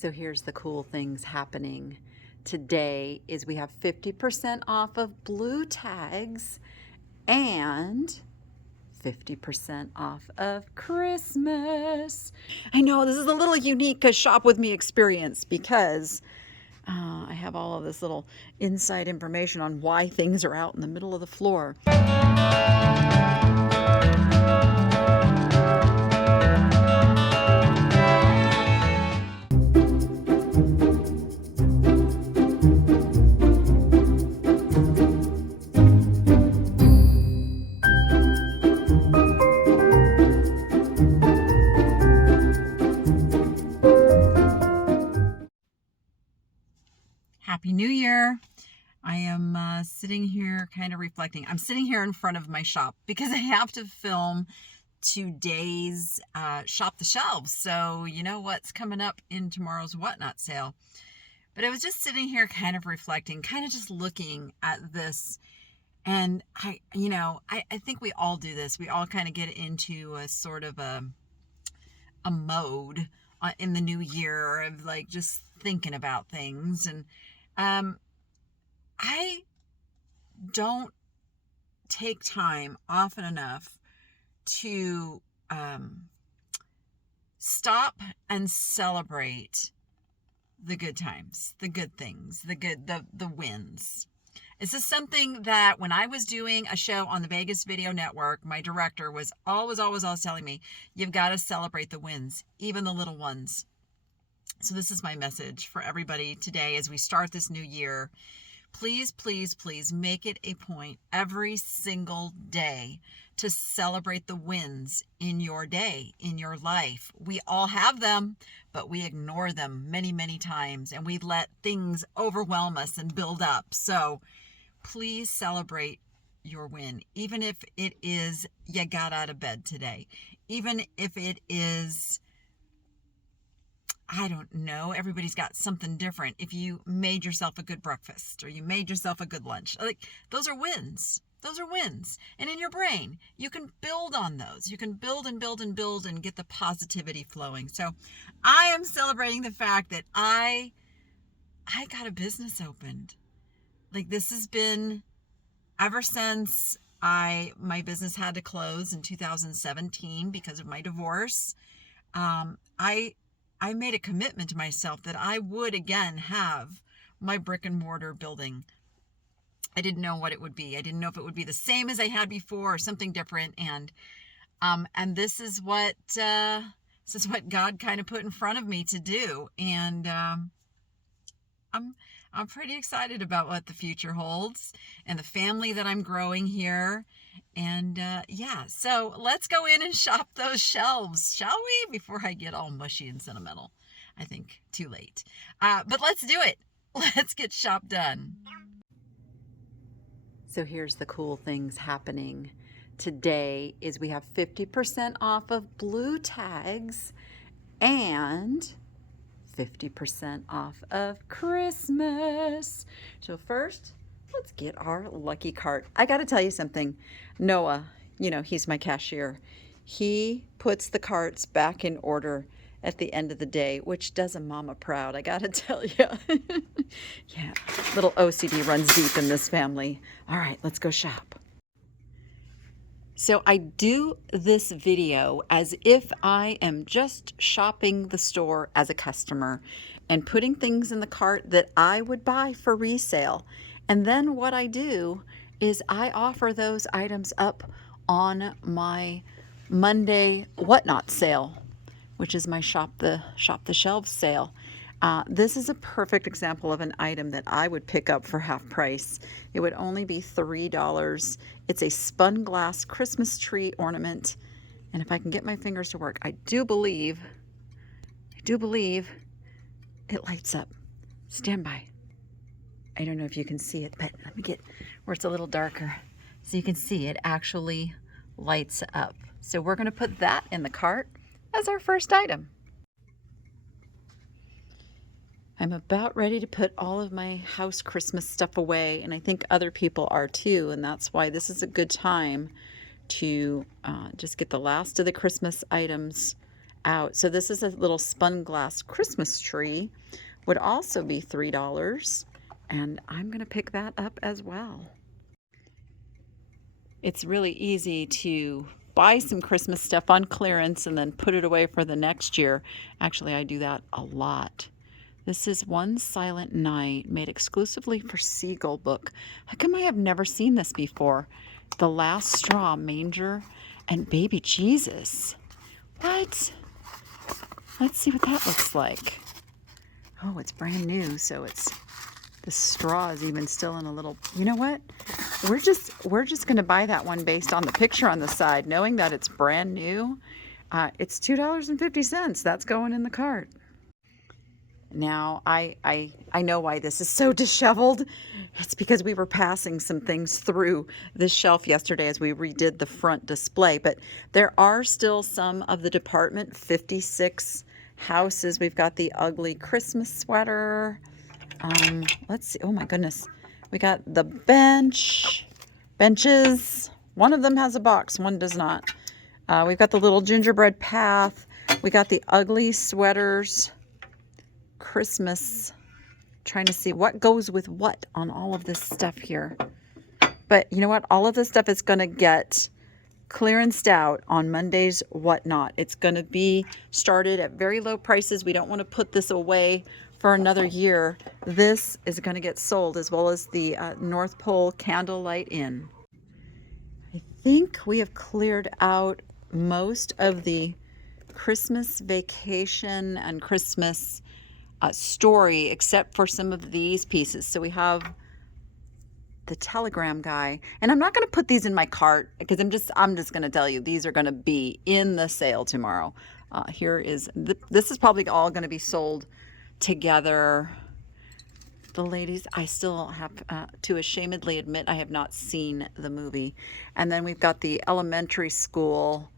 So here's the cool things happening today is we have 50% off of blue tags and 50% off of Christmas. I know this is a little unique shop with me experience because I have all of this little inside information on why things are out in the middle of the floor. Happy New Year. I am sitting here kind of reflecting. I'm sitting here in front of my shop because I have to film today's Shop the Shelves. So you know what's coming up in tomorrow's Whatnot sale. But I was just sitting here kind of reflecting, kind of just looking at this. And I think we all do this. We all kind of get into a sort of a mode in the new year of like just thinking about things. And I don't take time often enough to stop and celebrate the good times, the good things, the wins. This is something that when I was doing a show on the Vegas Video Network, my director was always telling me, you've got to celebrate the wins, even the little ones. So this is my message for everybody today as we start this new year. Please, please, please make it a point every single day to celebrate the wins in your day, in your life. We all have them, but we ignore them many, many times, and we let things overwhelm us and build up. So please celebrate your win, even if it is you got out of bed today, even if it is, I don't know, everybody's got something different. If you made yourself a good breakfast or you made yourself a good lunch, like those are wins. Those are wins. And in your brain, you can build on those. You can build and build and build and get the positivity flowing. So I am celebrating the fact that I got a business opened. Like this has been ever since my business had to close in 2017 because of my divorce. I made a commitment to myself that I would again have my brick and mortar building. I didn't know what it would be. I didn't know if it would be the same as I had before or something different. And this is what God kind of put in front of me to do. And I'm pretty excited about what the future holds and the family that I'm growing here. And yeah, so let's go in and shop those shelves, shall we? Before I get all mushy and sentimental. I think too late. But let's do it. Let's get shop done. So here's the cool things happening today is we have 50% off of blue tags and 50% off of Christmas. So first, let's get our lucky cart. I got to tell you something. Noah, he's my cashier. He puts the carts back in order at the end of the day, which does a mama proud, I got to tell you. Yeah, little OCD runs deep in this family. All right, let's go shop. So I do this video as if I am just shopping the store as a customer and putting things in the cart that I would buy for resale. And then what I do is I offer those items up on my Monday Whatnot sale, which is my Shop the Shelves sale. This is a perfect example of an item that I would pick up for half price. It would only be $3. It's a spun glass Christmas tree ornament. And if I can get my fingers to work, I do believe it lights up. Stand by. I don't know if you can see it, but let me get where it's a little darker so you can see it actually lights up. So we're going to put that in the cart as our first item. I'm about ready to put all of my house Christmas stuff away, and I think other people are too, and that's why this is a good time to just get the last of the Christmas items out. So this is a little spun glass Christmas tree. Would also be $3. And I'm going to pick that up as well. It's really easy to buy some Christmas stuff on clearance and then put it away for the next year. Actually, I do that a lot. This is One Silent Night, made exclusively for Seagull book. How come I have never seen this before? The Last Straw, Manger, and Baby Jesus. What? Let's see what that looks like. Oh, it's brand new, so the straw is even still in a little, you know what? We're just gonna buy that one based on the picture on the side, knowing that it's brand new. It's $2.50. That's going in the cart. Now, I know why this is so disheveled. It's because we were passing some things through this shelf yesterday as we redid the front display, but there are still some of the Department 56 houses. We've got the ugly Christmas sweater. Let's see. Oh my goodness. We got the benches. One of them has a box, one does not. We've got the little gingerbread path. We got the ugly sweaters. Christmas. Trying to see what goes with what on all of this stuff here. But you know what? All of this stuff is going to get clearanced out on Monday's Whatnot. It's going to be started at very low prices. We don't want to put this away for another year. This is going to get sold, as well as the North Pole Candlelight Inn. I think we have cleared out most of the Christmas vacation and Christmas story, except for some of these pieces. So we have the telegram guy, and I'm not going to put these in my cart because I'm just going to tell you these are going to be in the sale tomorrow. This is probably all going to be sold together. The ladies, I still have to ashamedly admit I have not seen the movie. And then we've got the elementary school.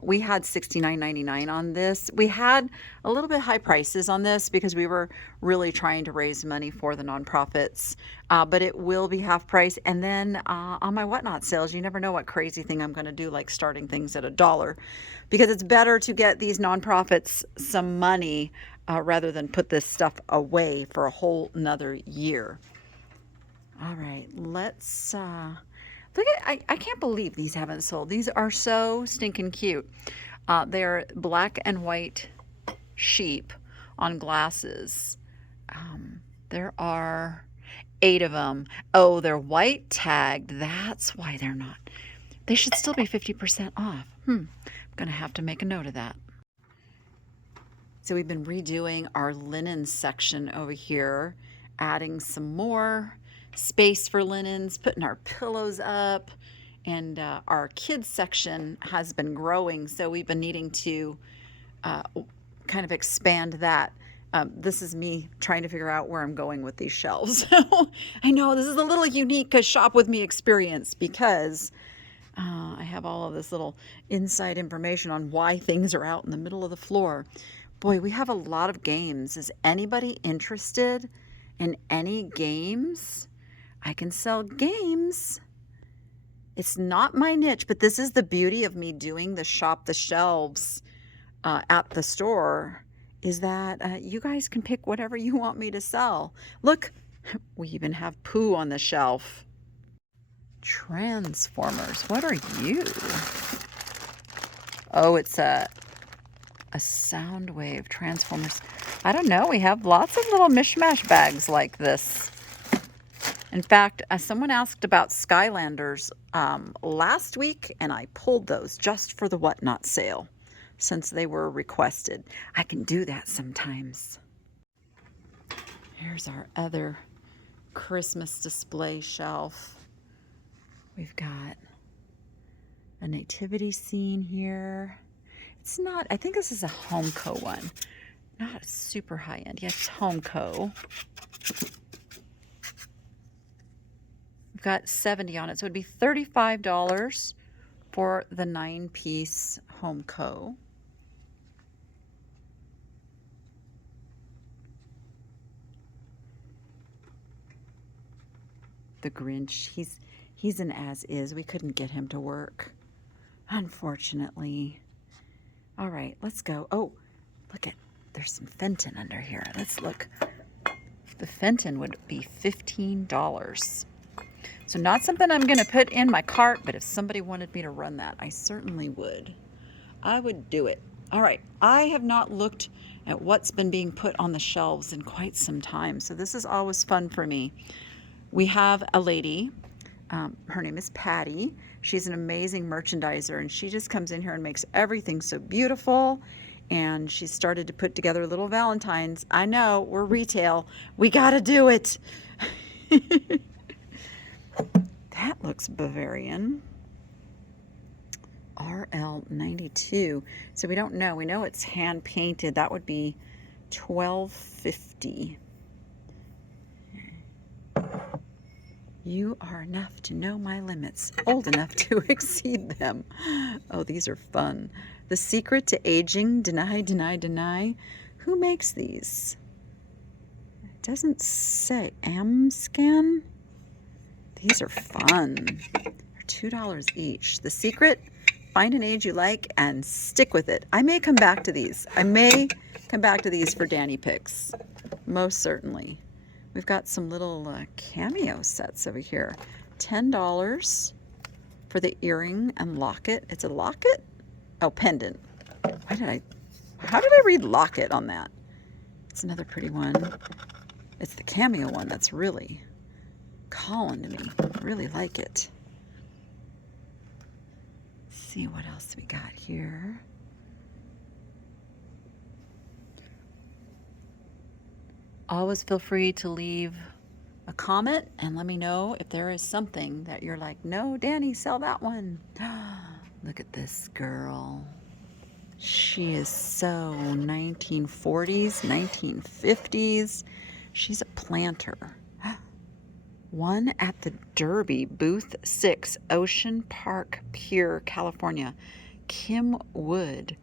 We had $69.99 on this. We had a little bit high prices on this because we were really trying to raise money for the nonprofits, but it will be half price. And then on my Whatnot sales, you never know what crazy thing I'm going to do, like starting things at $1, because it's better to get these nonprofits some money rather than put this stuff away for a whole nother year. All right, let's look at, I can't believe these haven't sold. These are so stinking cute. They're black and white sheep on glasses. There are 8 of them. Oh, they're white tagged. That's why they're not. They should still be 50% off. I'm gonna have to make a note of that. So we've been redoing our linen section over here, adding some more space for linens, putting our pillows up, and our kids section has been growing, so we've been needing to kind of expand that. This is me trying to figure out where I'm going with these shelves. I know this is a little unique shop with me experience, because I have all of this little inside information on why things are out in the middle of the floor. Boy, we have a lot of games. Is anybody interested in any games? I can sell games. It's not my niche, but this is the beauty of me doing the shop the shelves at the store, is that you guys can pick whatever you want me to sell. Look, we even have poo on the shelf. Transformers, what are you? Oh, it's a sound wave Transformers. I don't know, we have lots of little mishmash bags like this. In fact, someone asked about Skylanders last week, and I pulled those just for the Whatnot sale since they were requested. I can do that sometimes. Here's our other Christmas display shelf. We've got a nativity scene here. It's not, I think this is a Homeco one. Not super high end. Yeah, it's Homeco. We've got 70 on it, so it'd be $35 for the 9-piece Homeco. The Grinch, he's an as is. We couldn't get him to work, unfortunately. All right, let's go. Oh, there's some Fenton under here. Let's look. The Fenton would be $15. So not something I'm going to put in my cart, but if somebody wanted me to run that, I certainly would. I would do it. All right, I have not looked at what's been being put on the shelves in quite some time, so this is always fun for me. We have a lady, her name is Patty. She's an amazing merchandiser, and she just comes in here and makes everything so beautiful. And she started to put together little Valentines. I know, we're retail. We got to do it. That looks Bavarian. RL92. So we don't know. We know it's hand painted. That would be $12.50. You are enough to know my limits, old enough to exceed them. Oh, these are fun. The secret to aging, deny, deny, deny. Who makes these? It doesn't say. Amscan? These are fun. They're $2 each. The secret, find an age you like and stick with it. I may come back to these. I may come back to these for Danny picks. Most certainly. We've got some little cameo sets over here. $10 for the earring and locket. It's a locket? Oh, pendant. How did I read locket on that? It's another pretty one. It's the cameo one that's really calling to me. I really like it. Let's see what else we got here. Always feel free to leave a comment and let me know if there is something that you're like, no, Danny, sell that one. Look at this girl. She is so 1940s, 1950s. She's a planter. One at the Derby, booth 6, Ocean Park Pier, California. Kim Wood,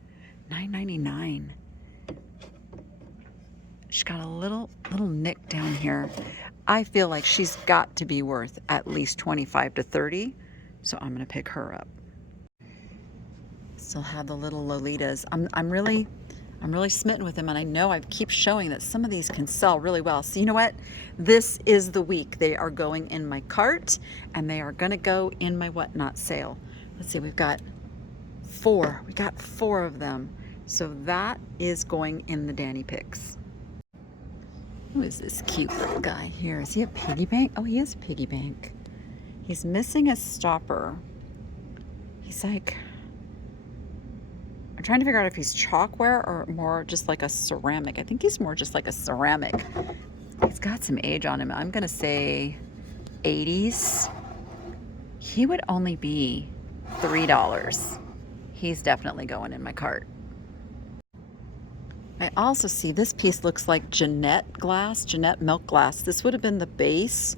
$9.99. She's got a little nick down here. I feel like she's got to be worth at least 25 to 30, so I'm gonna pick her up. Still have the little Lolitas. I'm really smitten with them, and I know I keep showing that some of these can sell really well. So you know what? This is the week. They are going in my cart, and they are gonna go in my whatnot sale. Let's see, we've got 4. We got 4 of them. So that is going in the Danny picks. Who is this cute little guy here? Is he a piggy bank? Oh, he is a piggy bank. He's missing a stopper. He's like, I'm trying to figure out if he's chalkware or more just like a ceramic. I think he's more just like a ceramic. He's got some age on him. I'm gonna say 80s. He would only be $3. He's definitely going in my cart. I also see this piece looks like Jeanette glass, Jeanette milk glass. This would have been the base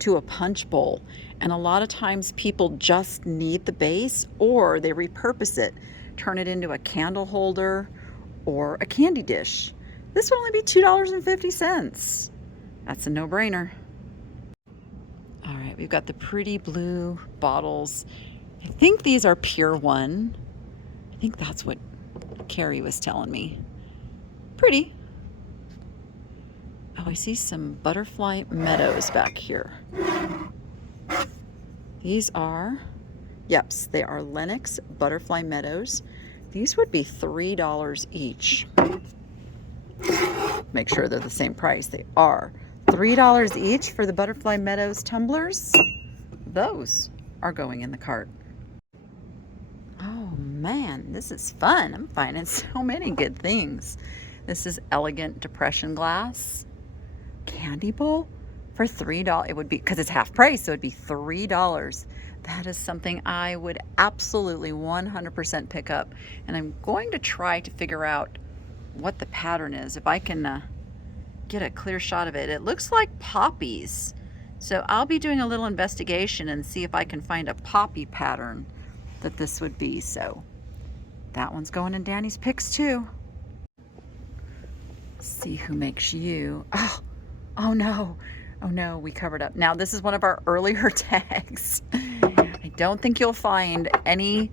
to a punch bowl. And a lot of times people just need the base, or they repurpose it, turn it into a candle holder or a candy dish. This would only be $2.50. That's a no-brainer. All right, we've got the pretty blue bottles. I think these are Pure One. I think that's what Carrie was telling me. Pretty. Oh, I see some butterfly meadows back here. These are, yeps, they are Lenox butterfly meadows. These would be $3 each. Make sure they're the same price. They are $3 each for the butterfly meadows tumblers. Those are going in the cart. Oh man, this is fun. I'm finding so many good things. This is elegant depression glass candy bowl for $3. It would be, because it's half price, so it'd be $3. That is something I would absolutely 100% pick up. And I'm going to try to figure out what the pattern is. If I can get a clear shot of it. It looks like poppies. So I'll be doing a little investigation and see if I can find a poppy pattern that this would be. So that one's going in Danny's picks too. See who makes you. Oh no. Oh no, we covered up. Now this is one of our earlier tags. I don't think you'll find any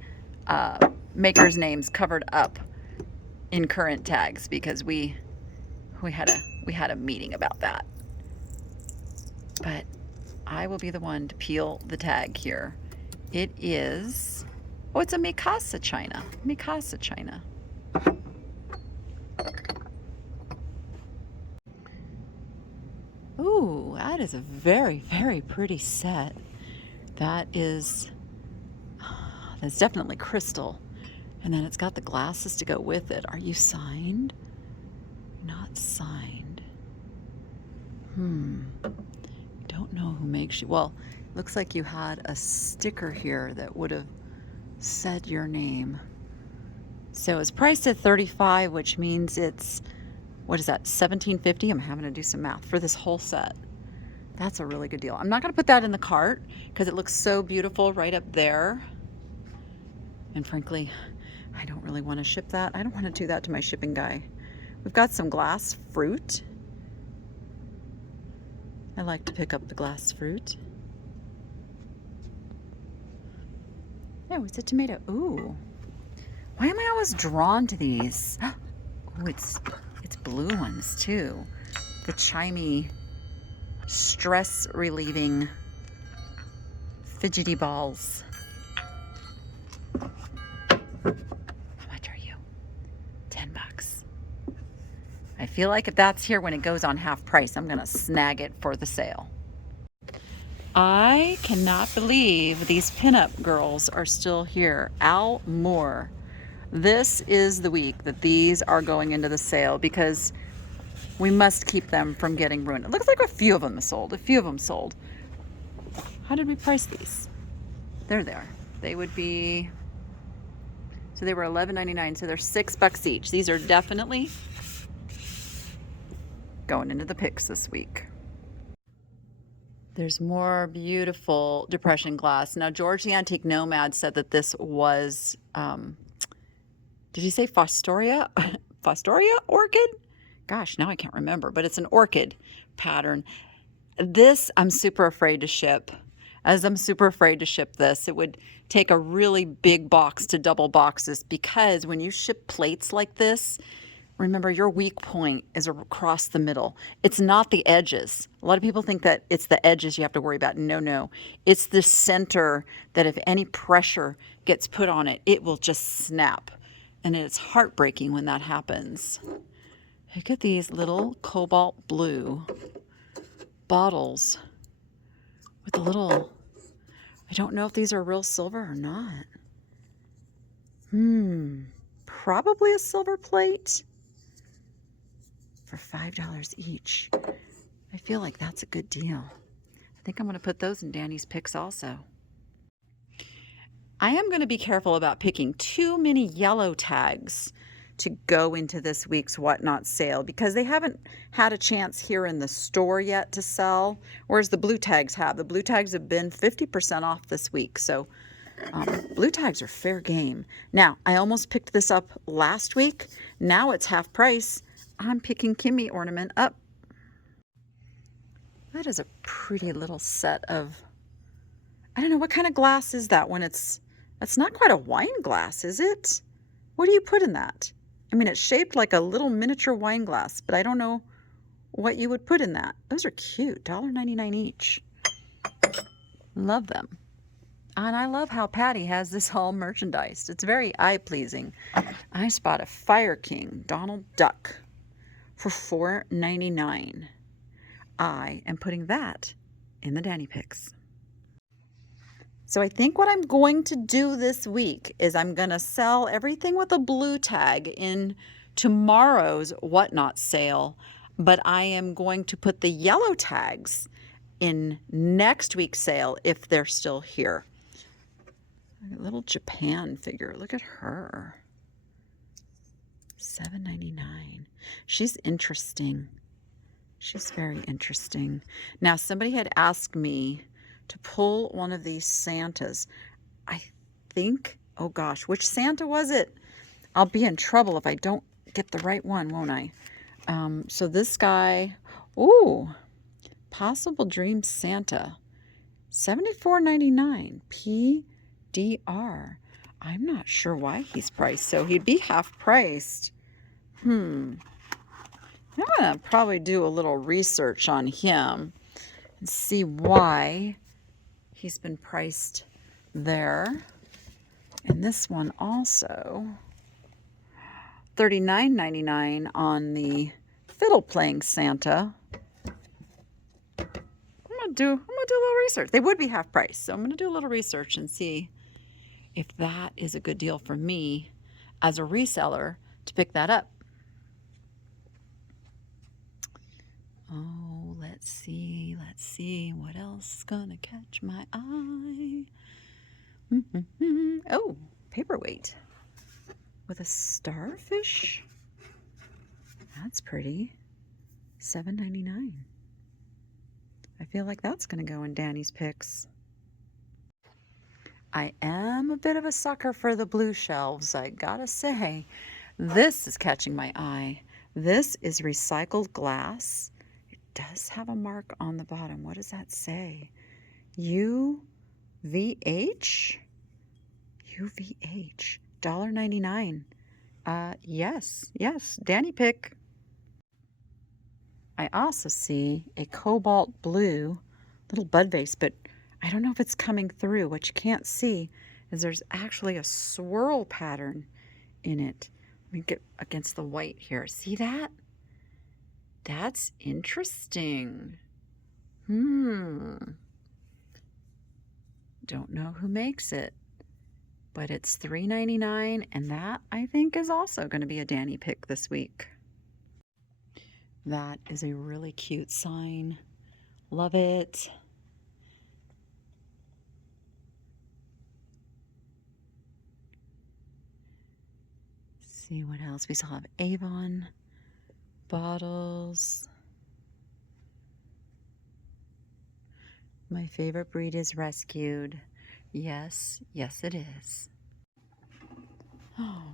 makers' names covered up in current tags because we had a meeting about that. But I will be the one to peel the tag here. It is, oh, it's a Mikasa China. Mikasa China. Ooh, that is a very, very pretty set. That's definitely crystal. And then it's got the glasses to go with it. Are you signed? Not signed. Don't know who makes you. Well, looks like you had a sticker here that would have said your name. So it's priced at $35, which means it's, what is that, $17.50? I'm having to do some math for this whole set. That's a really good deal. I'm not going to put that in the cart because it looks so beautiful right up there. And frankly, I don't really want to ship that. I don't want to do that to my shipping guy. We've got some glass fruit. I like to pick up the glass fruit. Oh, it's a tomato. Ooh. Why am I always drawn to these? Oh, it's blue ones too. The chimey, stress relieving fidgety balls. How much are you? $10. I feel like if that's here when it goes on half price, I'm gonna snag it for the sale. I cannot believe these pinup girls are still here. Al Moore. This is the week that these are going into the sale because we must keep them from getting ruined. It looks like a few of them sold. How did we price these? They're there. They would be, so they were $11.99, so they're $6 each. These are definitely going into the picks this week. There's more beautiful depression glass. Now, George the Antique Nomad said that this was, did you say Fostoria? Fostoria orchid? Gosh, now I can't remember, but it's an orchid pattern. This, I'm super afraid to ship. As I'm super afraid to ship this, it would take a really big box to double box this because when you ship plates like this, remember your weak point is across the middle. It's not the edges. A lot of people think that it's the edges you have to worry about. No. It's the center that if any pressure gets put on it, it will just snap. And it's heartbreaking when that happens. Look at these little cobalt blue bottles with a little, I don't know if these are real silver or not. Probably a silver plate for $5 each. I feel like that's a good deal. I think I'm going to put those in Danny's picks also. I am going to be careful about picking too many yellow tags to go into this week's Whatnot sale because they haven't had a chance here in the store yet to sell, whereas the blue tags have. The blue tags have been 50% off this week, so blue tags are fair game. Now, I almost picked this up last week. Now it's half price. I'm picking Kimmy ornament up. That is a pretty little set of, I don't know, what kind of glass is that when it's not quite a wine glass, is it? What do you put in that? I mean, it's shaped like a little miniature wine glass, but I don't know what you would put in that. Those are cute, $1.99 each. Love them. And I love how Patty has this all merchandised. It's very eye-pleasing. I spot a Fire King Donald Duck for $4.99. I am putting that in the Danny Picks. So I think what I'm going to do this week is I'm going to sell everything with a blue tag in tomorrow's Whatnot sale, but I am going to put the yellow tags in next week's sale if they're still here. A little Japan figure. Look at her. $7.99. She's interesting. She's very interesting. Now, somebody had asked me to pull one of these Santas. I think, oh gosh, which Santa was it? I'll be in trouble if I don't get the right one, won't I? So this guy, ooh, Possible Dream Santa, $74.99, PDR. I'm not sure why he's priced so. He'd be half priced I'm going to probably do a little research on him and see why he's been priced there. And this one also, $39.99 on the fiddle playing Santa. I'm gonna do a little research. They would be half price, so I'm gonna do a little research and see if that is a good deal for me as a reseller to pick that up. Oh, let's see what else is gonna catch my eye. Oh, paperweight with a starfish. That's pretty. $7.99. I feel like that's gonna go in Danny's picks. I am a bit of a sucker for the blue shelves, I gotta say. This is catching my eye. This is recycled glass. It does have a mark on the bottom. What does that say? UVH? UVH. $1.99. Yes, Danny pick. I also see a cobalt blue little bud vase, but I don't know if it's coming through. What you can't see is there's actually a swirl pattern in it. Let me get against the white here. See that? That's interesting. Don't know who makes it, but it's $3.99, and that I think is also going to be a Danny pick this week. That is a really cute sign. Love it. See what else. We still have Avon bottles. My favorite breed is rescued. Yes, it is.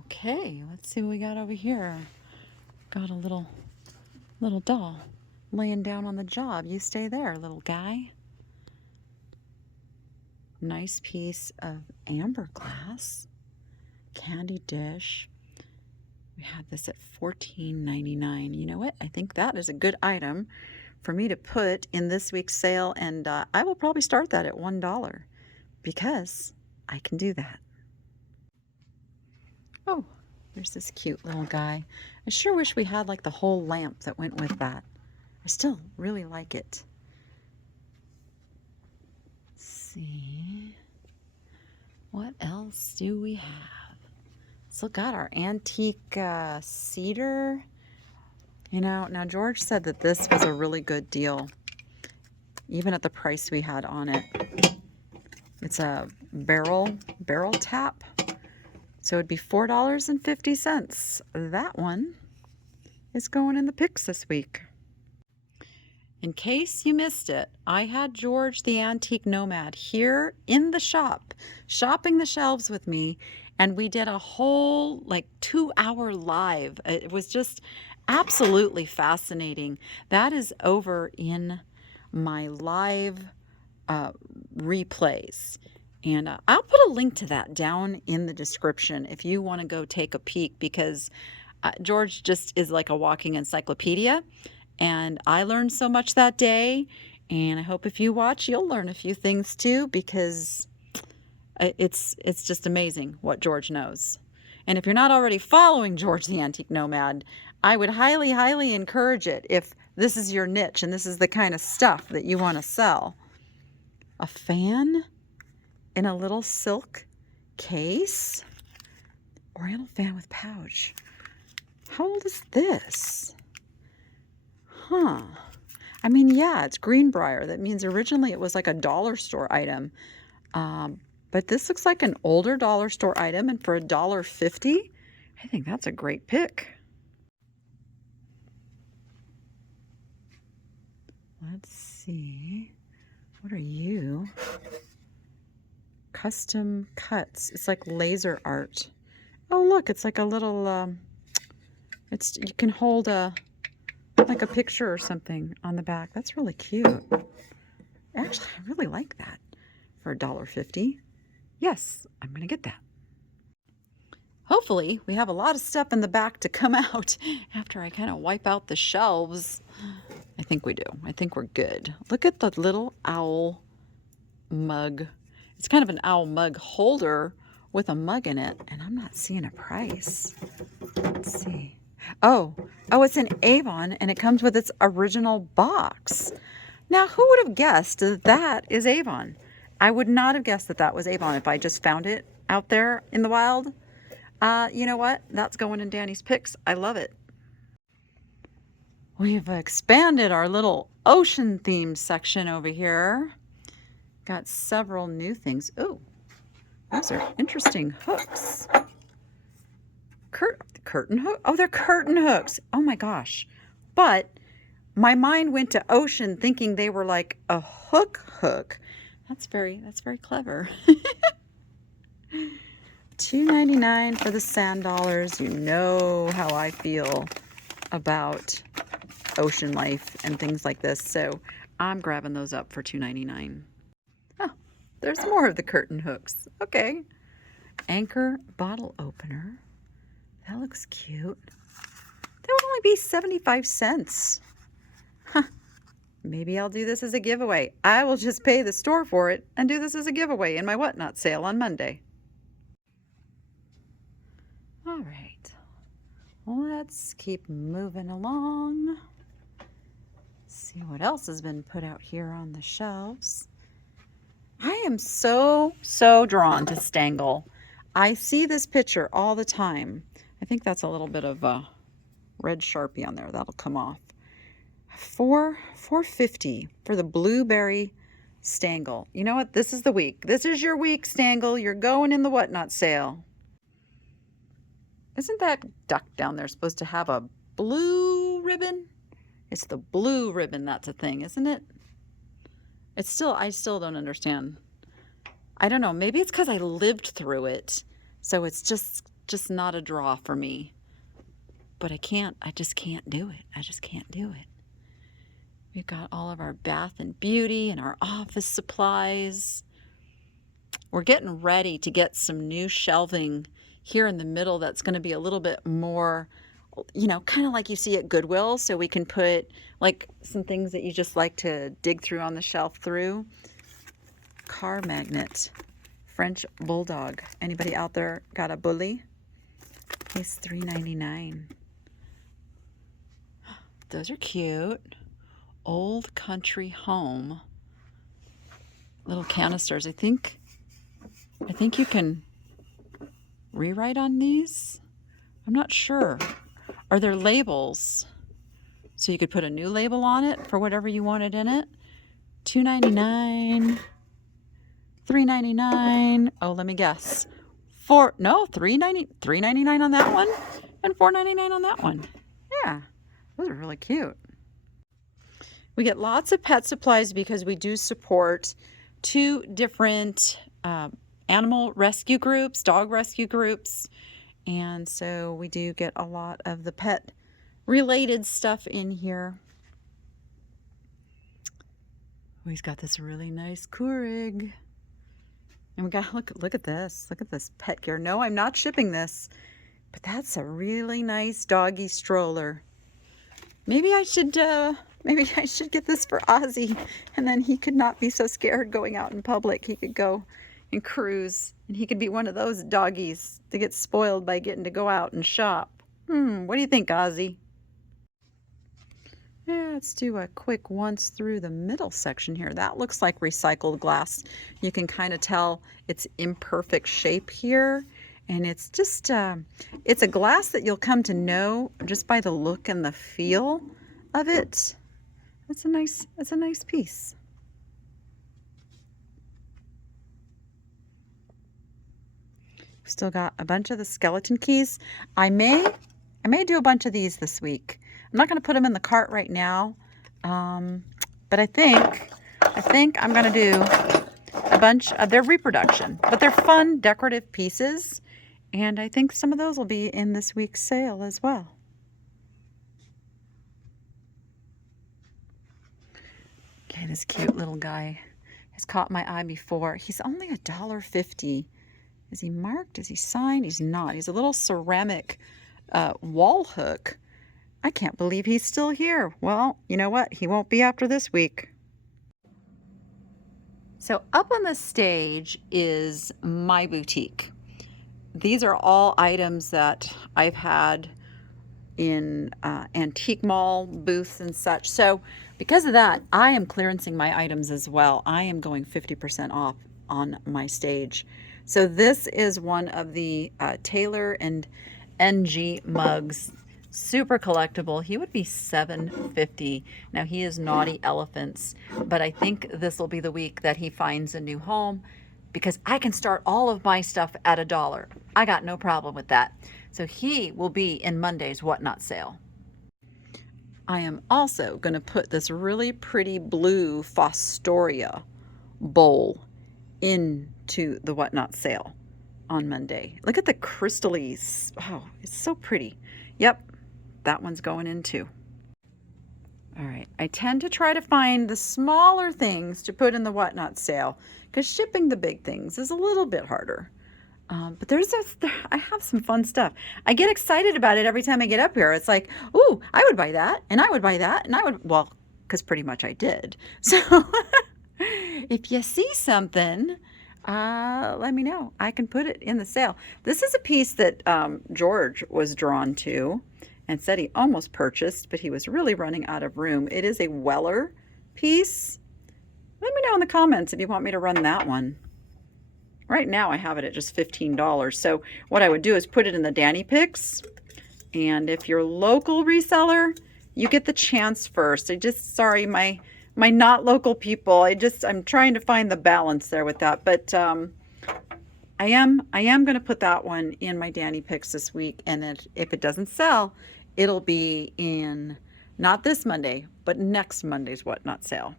Okay, let's see what we got over here. Got a little doll laying down on the job. You stay there, little guy. Nice piece of amber glass. Candy dish. We had this at $14.99. You know what? I think that is a good item for me to put in this week's sale, and I will probably start that at $1 because I can do that. Oh, there's this cute little guy. I sure wish we had like the whole lamp that went with that. I still really like it. Let's see. What else do we have? Still got our antique cedar. You know, now George said that this was a really good deal, even at the price we had on it. It's a barrel tap. So it'd be $4.50. That one is going in the picks this week. In case you missed it, I had George the Antique Nomad here in the shop, shopping the shelves with me, and we did a whole like 2-hour live. It was just absolutely fascinating. That is over in my live replays. And I'll put a link to that down in the description if you want to go take a peek, because George just is like a walking encyclopedia. And I learned so much that day. And I hope if you watch, you'll learn a few things too, because it's just amazing what George knows. And if you're not already following George the Antique Nomad, I would highly, highly encourage it if this is your niche and this is the kind of stuff that you want to sell. A fan in a little silk case. Oriental fan with pouch. How old is this? Huh. I mean, yeah, it's Greenbrier. That means originally it was like a dollar store item. But this looks like an older dollar store item, and for $1.50, I think that's a great pick. Let's see. What are you? Custom cuts. It's like laser art. Oh, look, it's like a little, you can hold like a picture or something on the back. That's really cute. Actually, I really like that for $1.50. Yes, I'm going to get that. Hopefully we have a lot of stuff in the back to come out after I kind of wipe out the shelves. I think we do. I think we're good. Look at the little owl mug. It's kind of an owl mug holder with a mug in it, and I'm not seeing a price. Let's see. Oh, it's an Avon, and it comes with its original box. Now, who would have guessed that that is Avon? I would not have guessed that that was Avon if I just found it out there in the wild. You know what? That's going in Danny's picks. I love it. We've expanded our little ocean theme section over here. Got several new things. Oh, those are interesting hooks. Curtain hook? Oh, they're curtain hooks. Oh my gosh. But my mind went to ocean thinking they were like a hook. That's very clever. $2.99 for the sand dollars. You know how I feel about ocean life and things like this. So I'm grabbing those up for $2.99. Oh, there's more of the curtain hooks. Okay. Anchor bottle opener. That looks cute. That would only be 75 cents. Huh. Maybe I'll do this as a giveaway. I will just pay the store for it and do this as a giveaway in my Whatnot sale on Monday. All right. Let's keep moving along. See what else has been put out here on the shelves. I am so drawn to Stangle. I see this picture all the time. I think that's a little bit of a red Sharpie on there. That'll come off. $4.50 for the blueberry Stangle. You know what? This is the week. This is your week, Stangle. You're going in the Whatnot sale. Isn't that duck down there supposed to have a blue ribbon? It's the blue ribbon that's a thing, isn't it? I still don't understand. I don't know. Maybe it's because I lived through it. So it's just not a draw for me. But I just can't do it. I just can't do it. We've got all of our bath and beauty and our office supplies. We're getting ready to get some new shelving here in the middle that's going to be a little bit more, you know, kind of like you see at Goodwill. So we can put like some things that you just like to dig through on the shelf through. Car magnet, French bulldog. Anybody out there got a bully? He's $3.99. Those are cute. Old Country Home. Little canisters. I think you can rewrite on these. I'm not sure. Are there labels? So you could put a new label on it for whatever you wanted in it. $2.99. $3.99. Oh, let me guess. $3.99 on that one and $4.99 on that one. Yeah, those are really cute. We get lots of pet supplies because we do support 2 different animal rescue groups, dog rescue groups. And so we do get a lot of the pet related stuff in here. We've got this really nice Keurig. And we got, look at this. Look at this pet gear. No, I'm not shipping this, but that's a really nice doggy stroller. Maybe I should get this for Ozzy, and then he could not be so scared going out in public. He could go and cruise, and he could be one of those doggies that gets spoiled by getting to go out and shop. What do you think, Ozzy? Yeah, let's do a quick once through the middle section here. That looks like recycled glass. You can kind of tell it's imperfect shape here. And it's just, it's a glass that you'll come to know just by the look and the feel of it. It's a nice piece. We've still got a bunch of the skeleton keys. I may do a bunch of these this week. I'm not going to put them in the cart right now, but I think I'm going to do a bunch of their reproduction. But they're fun, decorative pieces, and I think some of those will be in this week's sale as well. Okay, this cute little guy has caught my eye before. He's only $1.50, Is he marked? Is he signed? He's not. He's a little ceramic wall hook. I can't believe he's still here. Well, you know what? He won't be after this week. So up on the stage is my boutique. These are all items that I've had in antique mall booths and such. So because of that, I am clearancing my items as well. I am going 50% off on my stage. So this is one of the Taylor and NG mugs. Super collectible. He would be $7.50. Now he is Naughty Elephants, but I think this will be the week that he finds a new home because I can start all of my stuff at $1. I got no problem with that. So he will be in Monday's Whatnot sale. I am also going to put this really pretty blue Fostoria bowl into the Whatnot sale on Monday. Look at the crystally. Oh, it's so pretty. Yep, that one's going in too. All right, I tend to try to find the smaller things to put in the Whatnot sale because shipping the big things is a little bit harder. But I have some fun stuff. I get excited about it every time I get up here. It's like, ooh, I would buy that, and I would buy that, and I would, well, because pretty much I did. So if you see something, let me know. I can put it in the sale. This is a piece that George was drawn to and said he almost purchased, but he was really running out of room. It is a Weller piece. Let me know in the comments if you want me to run that one. Right now I have it at just $15. So what I would do is put it in the Danny Picks. And if you're local reseller, you get the chance first. Sorry, my not local people. I'm trying to find the balance there with that. But I am going to put that one in my Danny Picks this week. And then if it doesn't sell, it'll be in not this Monday, but next Monday's Whatnot sale.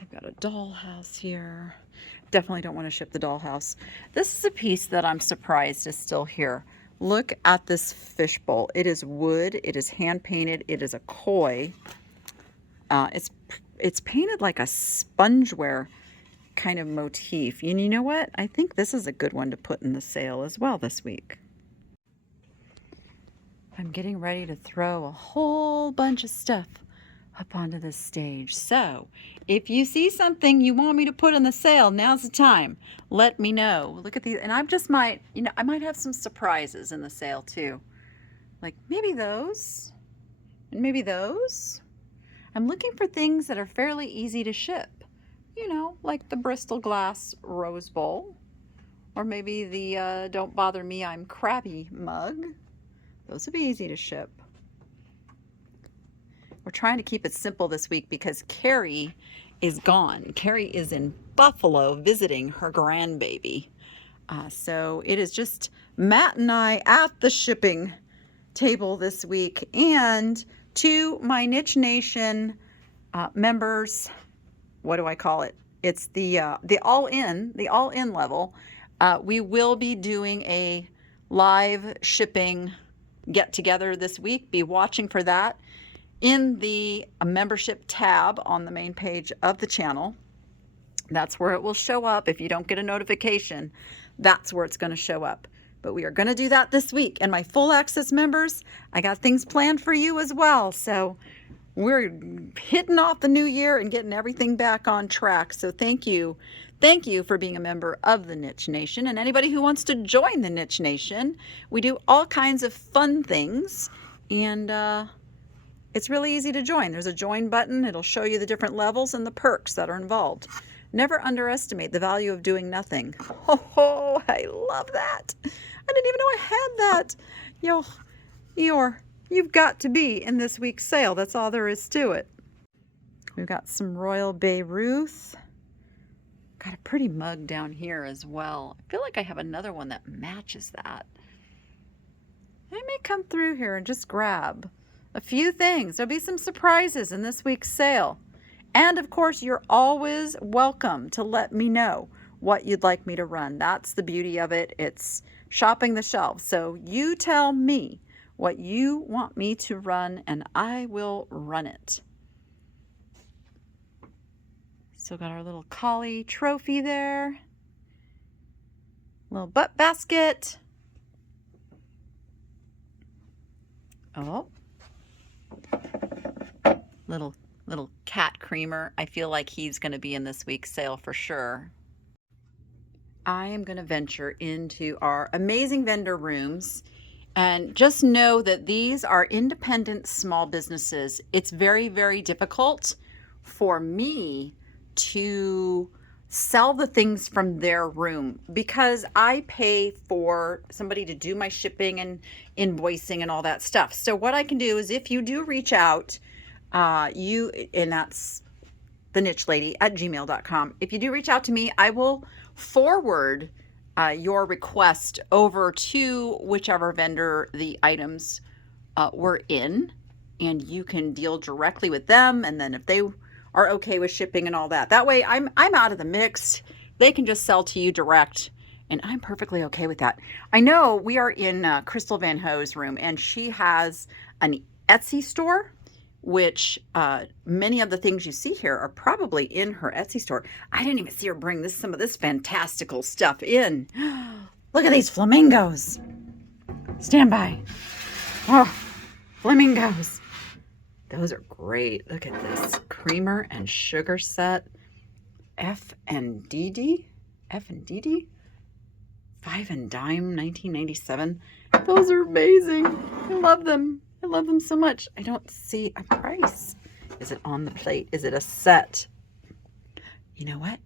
I've got a dollhouse here. Definitely don't want to ship the dollhouse. This is a piece that I'm surprised is still here. Look at this fishbowl. It is wood. It is hand painted. It is a koi. It's painted like a spongeware kind of motif. And you know what? I think this is a good one to put in the sale as well this week. I'm getting ready to throw a whole bunch of stuff up onto this stage. So if you see something you want me to put in the sale, now's the time. Let me know. Look at these. And I might have some surprises in the sale too. Like maybe those and maybe those. I'm looking for things that are fairly easy to ship. You know, like the Bristol glass rose bowl, or maybe the Don't Bother Me, I'm Crabby mug. Those would be easy to ship. We're trying to keep it simple this week because Carrie is gone. Carrie is in Buffalo visiting her grandbaby. So it is just Matt and I at the shipping table this week. And to my Niche Nation members, what do I call it? It's the all-in level. We will be doing a live shipping get together this week. Be watching for that in the membership tab on the main page of the channel. That's where it will show up. If you don't get a notification, that's where it's going to show up. But we are going to do that this week. And my full access members, I got things planned for you as well. So we're hitting off the new year and getting everything back on track. So thank you. Thank you for being a member of the Niche Nation. And anybody who wants to join the Niche Nation, we do all kinds of fun things. And it's really easy to join. There's a join button. It'll show you the different levels and the perks that are involved. Never underestimate the value of doing nothing. Oh, I love that. I didn't even know I had that. You've got to be in this week's sale. That's all there is to it. We've got some Royal Beirut. Got a pretty mug down here as well. I feel like I have another one that matches that. I may come through here and just grab a few things. There'll be some surprises in this week's sale. And of course, you're always welcome to let me know what you'd like me to run. That's the beauty of it. It's shopping the shelves. So you tell me what you want me to run and I will run it. Still got our little collie trophy there. Little butt basket. Oh. Little cat creamer. I feel like he's going to be in this week's sale for sure. I am going to venture into our amazing vendor rooms, and just know that these are independent small businesses. It's very, very difficult for me to sell the things from their room because I pay for somebody to do my shipping and invoicing and all that stuff. So what I can do is, if you do reach out, and that's the niche lady at gmail.com. If you do reach out to me, I will forward your request over to whichever vendor the items were in, and you can deal directly with them. And then if they are okay with shipping and all that, that way I'm out of the mix. They can just sell to you direct, and I'm perfectly okay with that. I know we are in Crystal Van Ho's room, and she has an Etsy store, which many of the things you see here are probably in her Etsy store. I didn't even see her bring some of this fantastical stuff in. Look at these flamingos. Stand by. Oh, flamingos. Those are great. Look at this creamer and sugar set. F and DD. 5 and dime, 1997. Those are amazing. I love them. I love them so much. I don't see a price. Is it on the plate? Is it a set? You know what?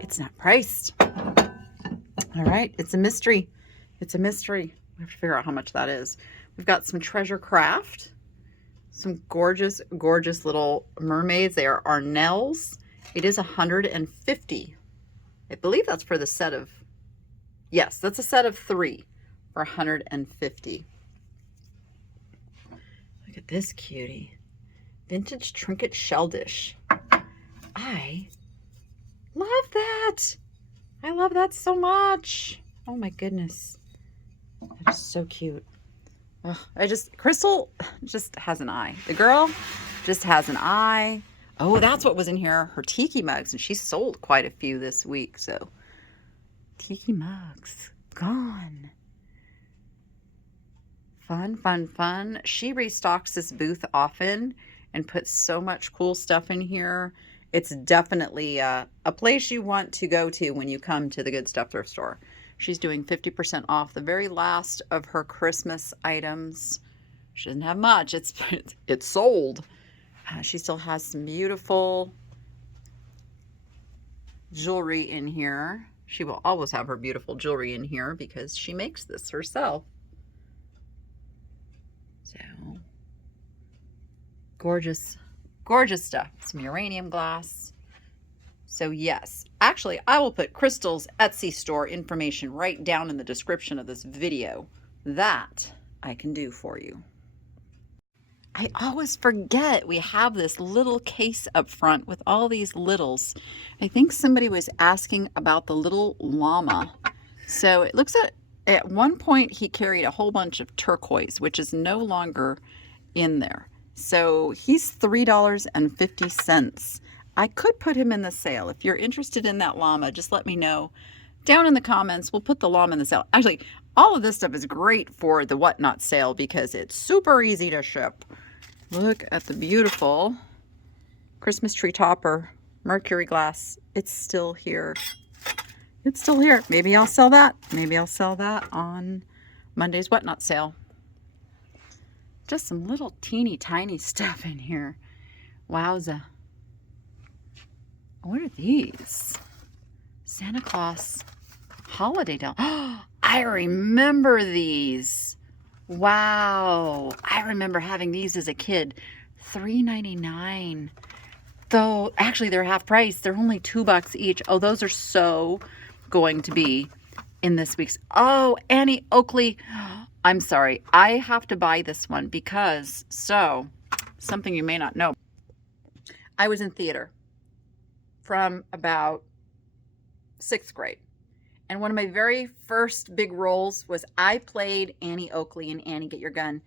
It's not priced. All right. It's a mystery. It's a mystery. We have to figure out how much that is. We've got some treasure craft. Some gorgeous, gorgeous little mermaids. They are Arnells. It is $150. I believe that's for the set of, yes, that's a set of 3 for $150. Look at this cutie. Vintage trinket shell dish. I love that. I love that so much. Oh my goodness. That is so cute. Oh, Crystal just has an eye. The girl just has an eye. Oh, that's what was in here. Her tiki mugs. And she sold quite a few this week. So tiki mugs gone. Fun, fun, fun. She restocks this booth often and puts so much cool stuff in here. It's definitely a place you want to go to when you come to the Good Stuff Thrift Store. She's doing 50% off the very last of her Christmas items. She doesn't have much. It's sold. She still has some beautiful jewelry in here. She will always have her beautiful jewelry in here because she makes this herself. So, gorgeous, gorgeous stuff. Some uranium glass. So yes, actually, I will put Crystal's Etsy store information right down in the description of this video. That I can do for you. I always forget we have this little case up front with all these littles. I think somebody was asking about the little llama. So it looks at one point he carried a whole bunch of turquoise, which is no longer in there. So he's $3.50. I could put him in the sale. If you're interested in that llama, just let me know down in the comments. We'll put the llama in the sale. Actually, all of this stuff is great for the whatnot sale because it's super easy to ship. Look at the beautiful Christmas tree topper mercury glass. It's still here. It's still here. Maybe I'll sell that. Maybe I'll sell that on Monday's whatnot sale. Just some little teeny tiny stuff in here. Wowza. What are these? Santa Claus holiday doll. Oh, I remember these. Wow. I remember having these as a kid. $3.99. Though, actually, they're half price. They're only $2 each. Oh, those are so going to be in this week's. Oh, Annie Oakley. I'm sorry. I have to buy this one because, something you may not know. I was in theater from about 6th grade. And one of my very first big roles was I played Annie Oakley in Annie Get Your Gun.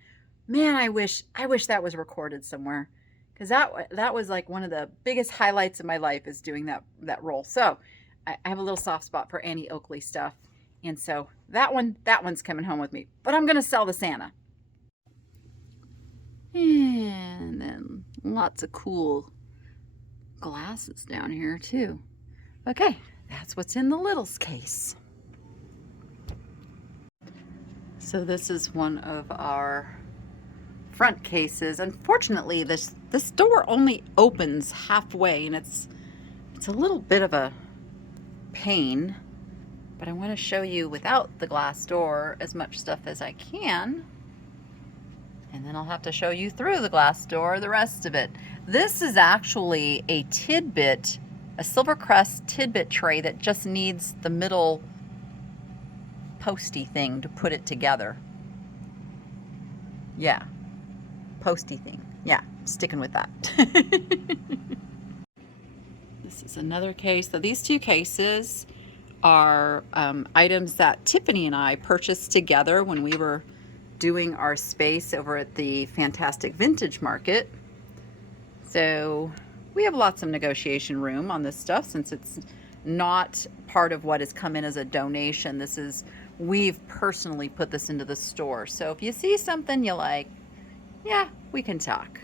Man, I wish that was recorded somewhere. Because that was like one of the biggest highlights of my life is doing that role. So I have a little soft spot for Annie Oakley stuff. And so that one's coming home with me. But I'm going to sell the Santa. And then lots of cool glasses down here too. Okay, that's what's in the littles case. So this is one of our front cases. Unfortunately, this door only opens halfway, and it's a little bit of a pain, but I want to show you without the glass door as much stuff as I can, and then I'll have to show you through the glass door the rest of it. This is actually a tidbit, a Silvercrest tidbit tray that just needs the middle posty thing to put it together. Yeah, posty thing. Yeah, sticking with that. This is another case. So these two cases are items that Tiffany and I purchased together when we were doing our space over at the Fantastic Vintage Market. So we have lots of negotiation room on this stuff since it's not part of what has come in as a donation. We've personally put this into the store. So if you see something you like, yeah, we can talk.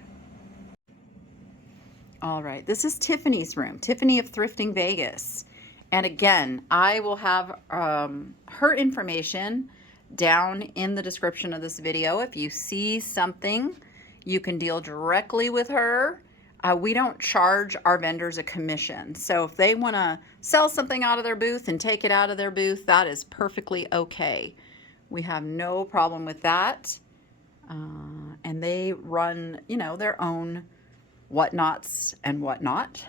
All right, this is Tiffany's room, Tiffany of Thrifting Vegas. And again, I will have her information down in the description of this video. If you see something, you can deal directly with her. We don't charge our vendors a commission. So if they want to sell something out of their booth and take it out of their booth, that is perfectly okay. We have no problem with that. And they run, their own whatnots and whatnot.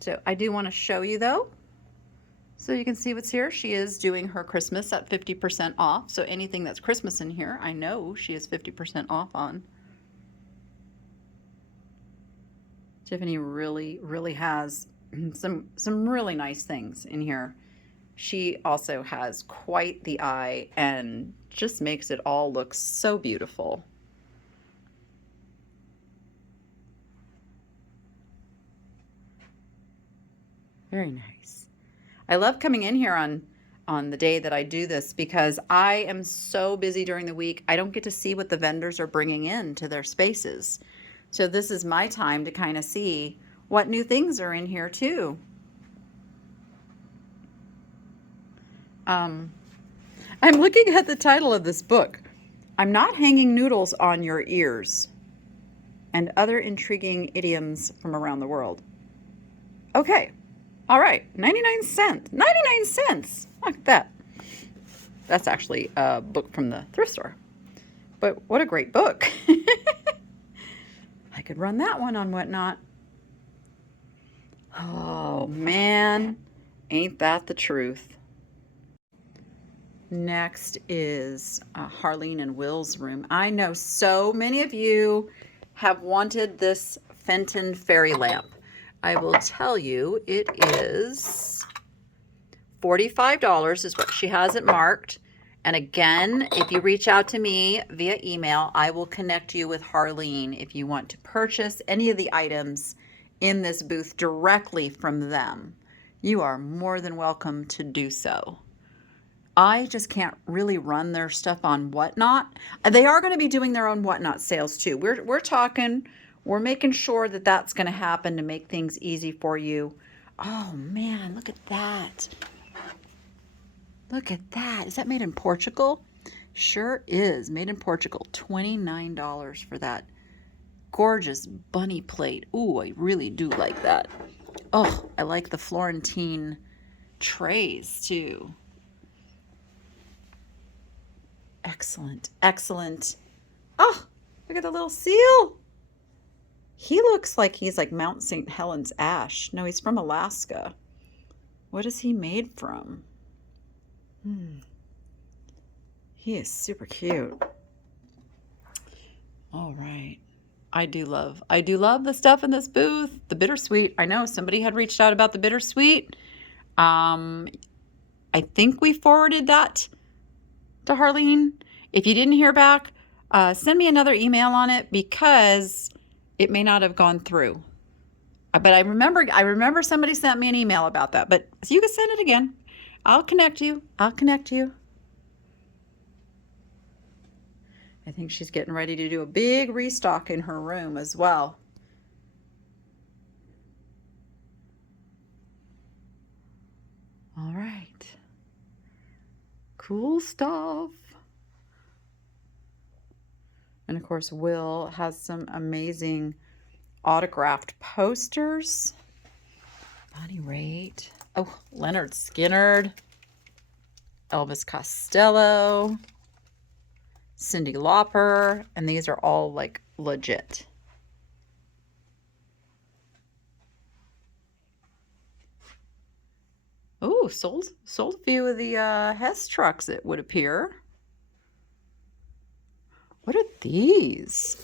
So I do want to show you though, so you can see what's here. She is doing her Christmas at 50% off. So anything that's Christmas in here, I know she is 50% off on. Tiffany really has some really nice things in here. She also has quite the eye and just makes it all look so beautiful. Very nice. I love coming in here on the day that I do this because I am so busy during the week. I don't get to see what the vendors are bringing in to their spaces. So this is my time to kind of see what new things are in here too. I'm looking at the title of this book. I'm not hanging noodles on your ears, and other intriguing idioms from around the world. Okay. All right. 99 cents. 99 cents. Look at that. That's actually a book from the thrift store. But what a great book. I could run that one on Whatnot. Oh, man. Ain't that the truth? Next is Harleen and Will's room. I know so many of you have wanted this Fenton fairy lamp. I will tell you, it is $45 is what she has it marked. And again, if you reach out to me via email, I will connect you with Harleen if you want to purchase any of the items in this booth directly from them. You are more than welcome to do so. I just can't really run their stuff on Whatnot. They are going to be doing their own Whatnot sales too. We're making sure that that's going to happen to make things easy for you. Oh man, look at that. Look at that. Is that made in Portugal? Sure is. Made in Portugal. $29 for that gorgeous bunny plate. Ooh, I really do like that. Oh, I like the Florentine trays too. Excellent, excellent. Oh, look at the little seal. He looks like he's like Mount St. Helens ash. No, he's from Alaska. What is he made from? He is super cute. All right. I do love the stuff in this booth. The bittersweet. I know somebody had reached out about the bittersweet. I think we forwarded that to Harleen. If you didn't hear back, send me another email on it because it may not have gone through. But I remember somebody sent me an email about that. But so you can send it again. I'll connect you. I'll connect you. I think she's getting ready to do a big restock in her room as well. All right. Cool stuff. And of course, Will has some amazing autographed posters. Bonnie Raitt. Oh, Leonard Skinner. Elvis Costello. Cyndi Lauper. And these are all like legit. Oh, sold a few of the Hess trucks, it would appear. What are these?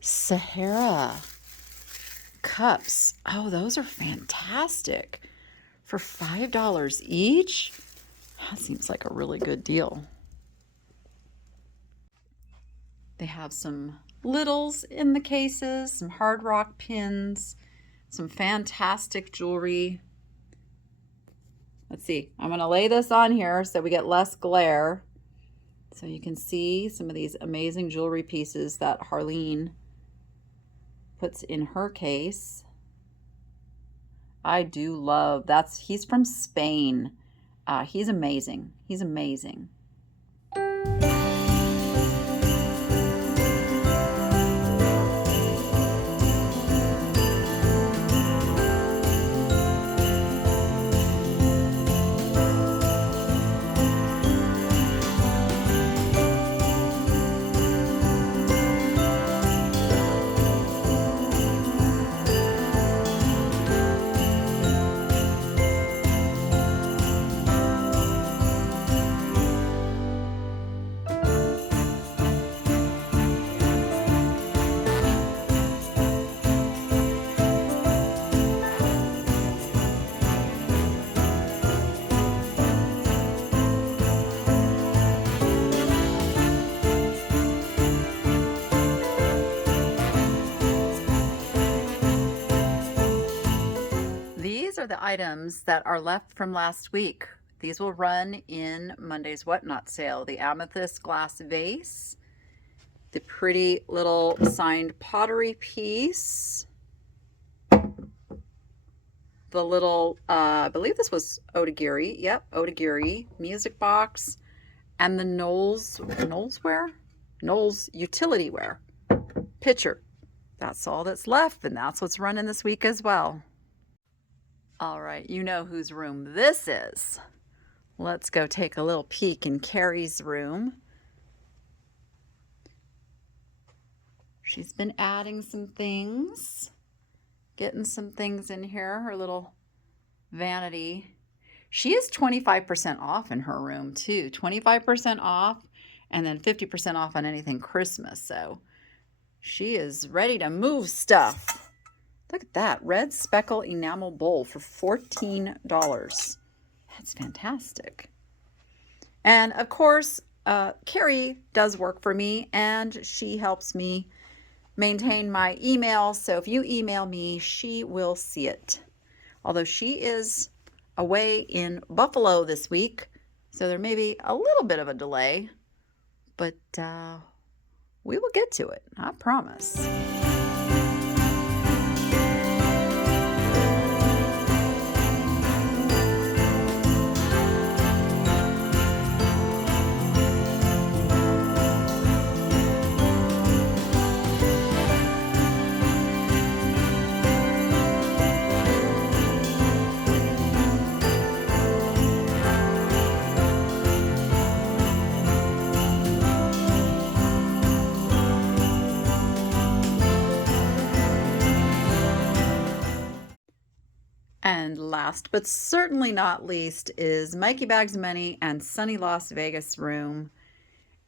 Sahara cups. Oh, those are fantastic. For $5 each? That seems like a really good deal. They have some littles in the cases, some hard rock pins, some fantastic jewelry. Let's see. I'm going to lay this on here so we get less glare. So you can see some of these amazing jewelry pieces that Harleen puts in her case. I do love, he's from Spain. He's amazing. He's amazing. These are the items that are left from last week. These will run in Monday's Whatnot sale. The amethyst glass vase, the pretty little signed pottery piece, the little, I believe this was Otagiri. Yep, Otagiri music box, and the Knowles utility ware pitcher. That's all that's left, and that's what's running this week as well. All right, you know whose room this is. Let's go take a little peek in Carrie's room. She's been adding some things, getting some things in here, her little vanity. She is 25% off in her room too, 25% off, and then 50% off on anything Christmas. So she is ready to move stuff. Look at that, red speckle enamel bowl for $14. That's fantastic. And of course, Carrie does work for me, and she helps me maintain my email. So if you email me, she will see it. Although she is away in Buffalo this week, so there may be a little bit of a delay, but we will get to it, I promise. And last but certainly not least is Mikey Bags of Money and Sunny Las Vegas room.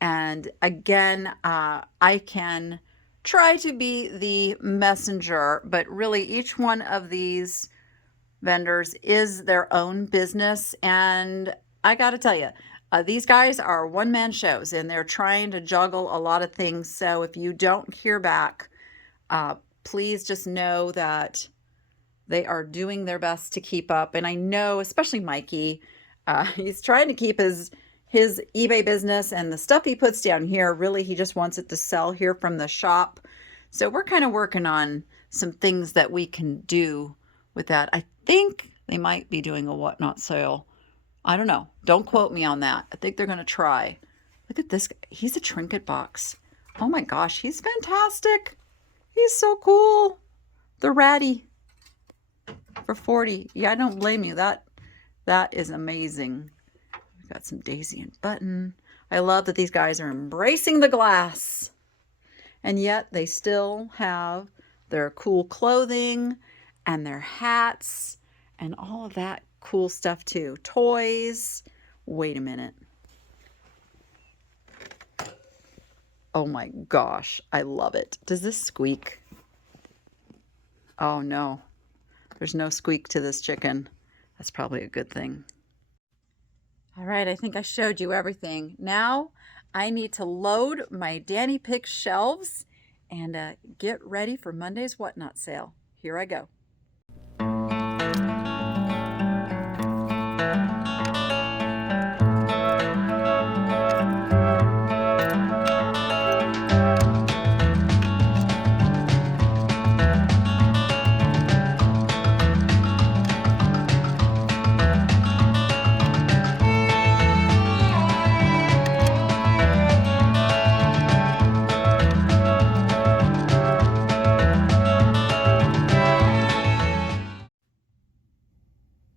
And again, I can try to be the messenger, but really each one of these vendors is their own business. And I got to tell you, these guys are one-man shows, and they're trying to juggle a lot of things. So if you don't hear back, please just know that they are doing their best to keep up. And I know, especially Mikey, He's trying to keep his eBay business and the stuff he puts down here. Really, he just wants it to sell here from the shop. So we're kind of working on some things that we can do with that. I think they might be doing a whatnot sale. I don't know. Don't quote me on that. I think they're going to try. Look at this. He's a trinket box. Oh my gosh, he's fantastic. He's so cool. The ratty for 40. Yeah, I don't blame you. That is amazing. We've got some daisy and button. I love that these guys are embracing the glass. And yet they still have their cool clothing and their hats and all of that cool stuff too. Toys. Wait a minute. Oh my gosh, I love it. Does this squeak? Oh no, there's no squeak to this chicken. That's probably a good thing. All right, I think I showed you everything. Now I need to load my Danny Pick shelves and get ready for Monday's Whatnot sale. Here I go.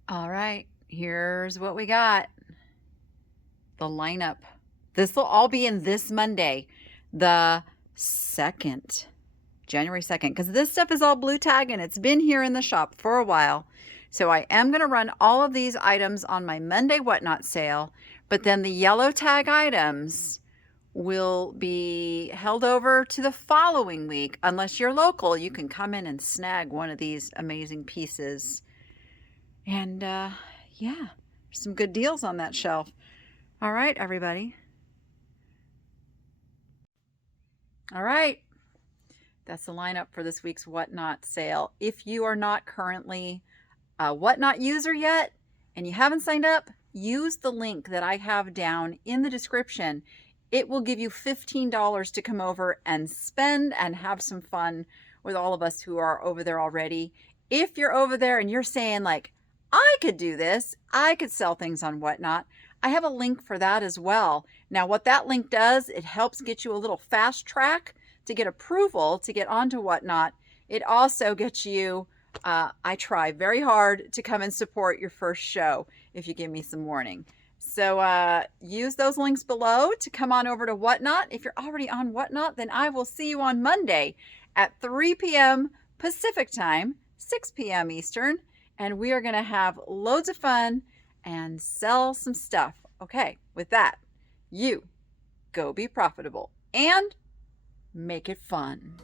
All right, here's what we got. The lineup. This will all be in this Monday, the 2nd, January 2nd, because this stuff is all blue tag and it's been here in the shop for a while. So I am going to run all of these items on my Monday Whatnot sale, but then the yellow tag items will be held over to the following week. Unless you're local, you can come in and snag one of these amazing pieces. And yeah, some good deals on that shelf. All right, everybody. All right. That's the lineup for this week's Whatnot sale. If you are not currently a Whatnot user yet and you haven't signed up, use the link that I have down in the description. It will give you $15 to come over and spend and have some fun with all of us who are over there already. If you're over there and you're saying like, I could do this, I could sell things on Whatnot, I have a link for that as well. Now, what that link does, it helps get you a little fast track to get approval to get onto Whatnot. It also gets you, I try very hard to come and support your first show if you give me some warning. So use those links below to come on over to Whatnot. If you're already on Whatnot, then I will see you on Monday at 3 p.m. Pacific time, 6 p.m. Eastern, and we are going to have loads of fun and sell some stuff. Okay, with that, you go be profitable and make it fun.